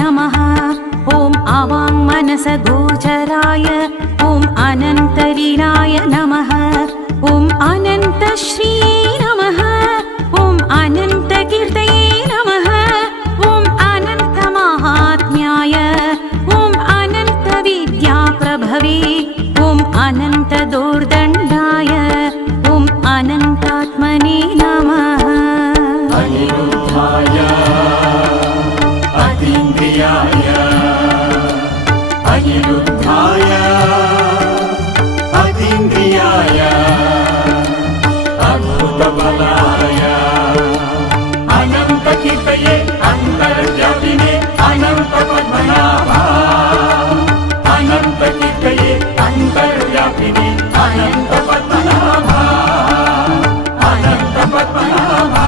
नमः। ॐ अवाङ्मनसगोचराय ॐ अनन्तलीलाय नमः। ॐ अनन्तश्री नमः। ॐ अनन्तकीर्तये नमः। ॐ अनन्तमाहात्म्याय ॐ अनन्तविद्याप्रभवे ॐ अनन्तदोर्दण्डाय ॐ अनन्तात्मने नमः। अनिरुद्धाय अतीन्द्रियाय